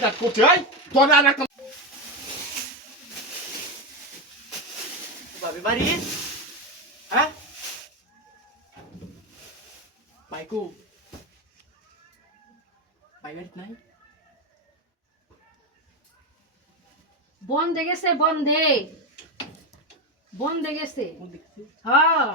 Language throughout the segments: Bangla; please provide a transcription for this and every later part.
বিরাট করছে এই তোর আর একটা ভাবি বাড়ি হ্যাঁ মাইকু বাইরে নাই বন্ধে গেছে বন্ধে গেছে হ্যাঁ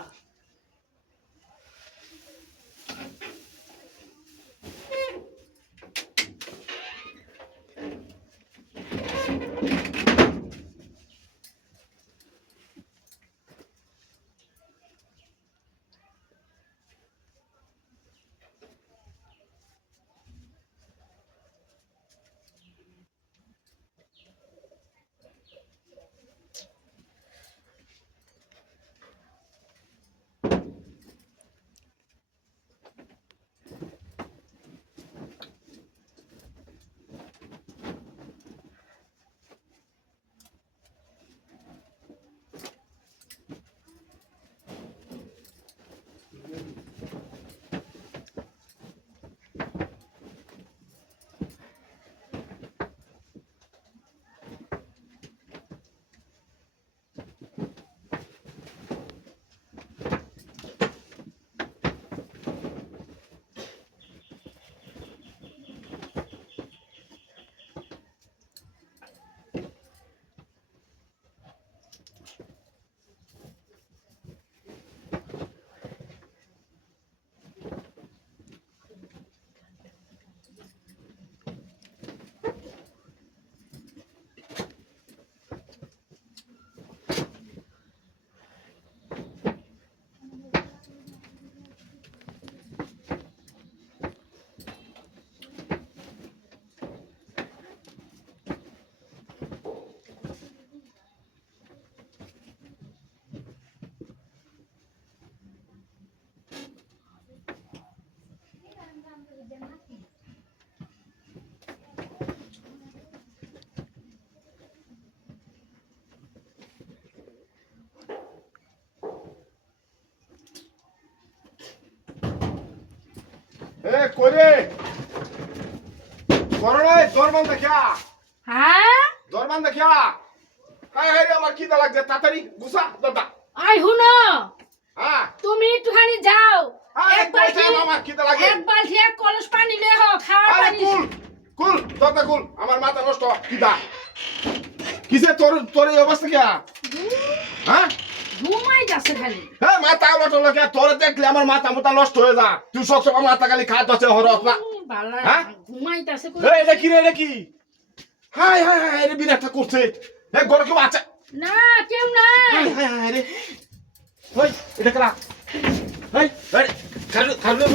এ করে করোনা দরমান দেখিয়া হ্যাঁ দরমান দেখিয়া কাই হাই আমার খিদা লাগছে তাড়াতাড়ি গুছা দাদা আই হুনো হ্যাঁ তুমি একটুখানি যাও এক বালতি আমার খিদা লাগে এক বালতি এক কলস পানি লয়ে হো খাওয়া আরে পানি কুল কুল দাদা কুল আমার মাথা নষ্ট খিদা কিসে তোর এই অবস্থা কি হ্যাঁ ঘুমাই যাচ্ছে খালি হ্যাঁ মাথা উলটো লাগে তোর দেখলে আমার মাথা মোটা নষ্ট হয়ে যা তুই সব সময় মাথা খালি খাত আছে হরস না বালা হ্যাঁ? ঘুমাইতাছে এই এটা কি রে এটা কি হাই হাই হাই রে বিরাটটা করছে এ গড় কেউ আছে না কেউ নাই হাই হাই হাই রে ওই এটা করা এই এই খালু খালু